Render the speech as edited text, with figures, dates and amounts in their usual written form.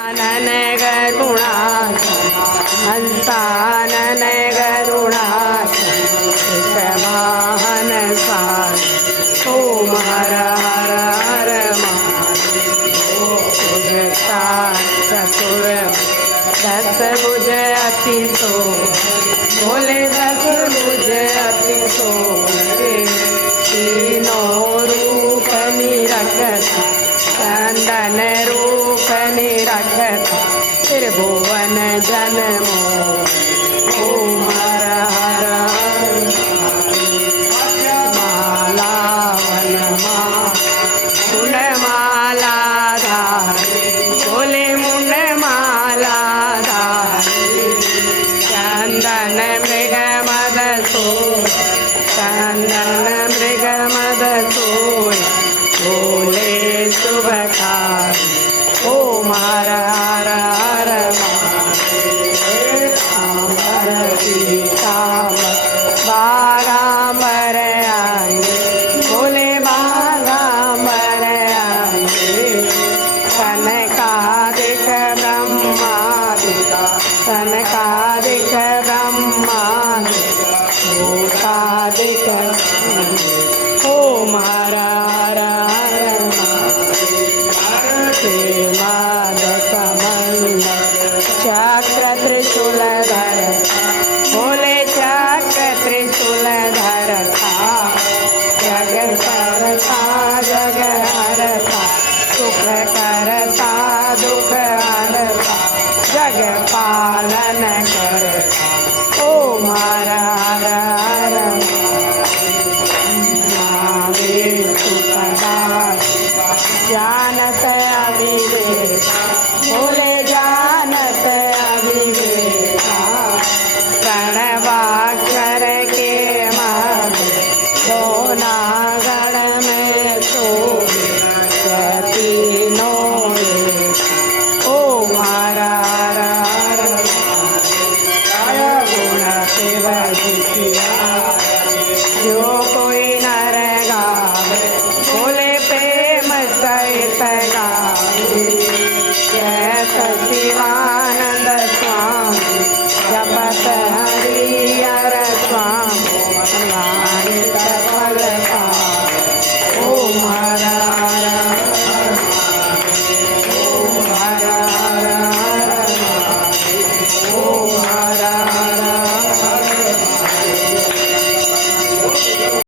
none गरुणासन हंसानन गरुणासन वाहन सार ओम हर हर हर चतुर दस भुज अति सो बोले दस भुज अति सो तीनों रूप निरखता चंदन रूप निरखता त्रिभुवन जन्मो ओम हर हर माला वनमा मुंड माला धारी बोले मुंड माला धारी चंदन मृग मद सोय चंदन मृग मद सोय बोले शुभकारी ओम हर हर हर बागांबर आंगे बोले बागांबर आंगे सनकादिक ब्रह्मादिका सनकादिक ब्रह्मादिका भूतादिक ओम हर हर चक्र त्रिशूलधर बोले चक्र त्रिशूलधर था जग करता जग हरता सुख करता दुख हरता जग पालन कर